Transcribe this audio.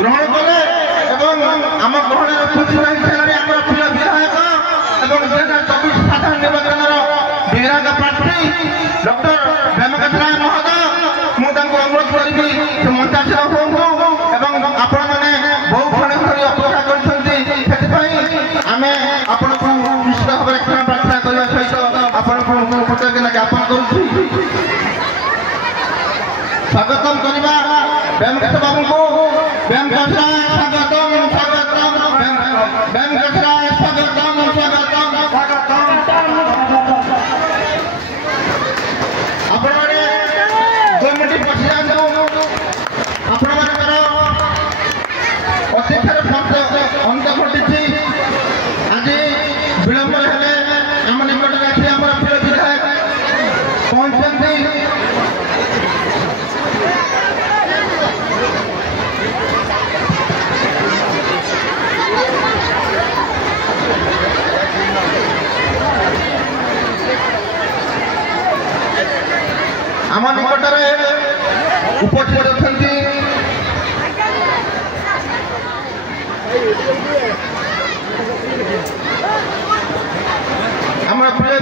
ଗ୍ରହଣ କଲେ ଏବଂ ଆମ ଗ୍ରହଣରେ ଖୁସି ରହିସାରିଲାଣି ଆମର ପ୍ରିୟ ବିଧାୟକ ଏବଂ 2024 ସାଧାରଣ ନିର୍ବାଚନର ବିଧାୟକ ପ୍ରାର୍ଥୀ ଡକ୍ଟର ପ୍ରେମକାନ୍ତ ରାୟ ମହୋଦୟ। ମୁଁ ତାଙ୍କୁ ଅନୁରୋଧ କରିବି ସେ ମଞ୍ଚାସୀନ ହୁଅନ୍ତୁ ଏବଂ ଆପଣମାନେ ବହୁ କ୍ଷଣ ଧରି ଅପେକ୍ଷା କରିଛନ୍ତି, ସେଥିପାଇଁ ଆମେ ଆପଣଙ୍କୁ ନିଶ୍ଚିତ ଭାବରେ କ୍ଷମା ପ୍ରାର୍ଥନା କରିବା ସହିତ ଆପଣଙ୍କୁ କୃତଜ୍ଞତା ଜ୍ଞାପନ କରୁଛି। ସ୍ୱାଗତମ କରିବା ବେମକେଶ ବାବୁଙ୍କୁ। ବେମକେଶ ରାୟ ସ୍ୱାଗତମ ସ୍ୱାଗତମ ବେମକେଶ ରାୟ ସ୍ୱାଗତମ ସ୍ୱାଗତମ ସ୍ୱାଗତମ। ଆପଣମାନେ 2 ମିନିଟ୍ ବସି ଯାଆନ୍ତୁ। ଆପଣମାନଙ୍କର ଅତିଥର ଅନ୍ତ ଘଟିଛି। ଆଜି ବିଳମ୍ବ ହେଲେ ଆମ ନିକଟରେ ଆସି ଆମର ପ୍ରିୟ ବିଧାୟକ ପହଞ୍ଚିଛନ୍ତି। ଆମ ନିକଟରେ ଉପସ୍ଥିତ ଅଛନ୍ତି ଆମର ପ୍ରିୟ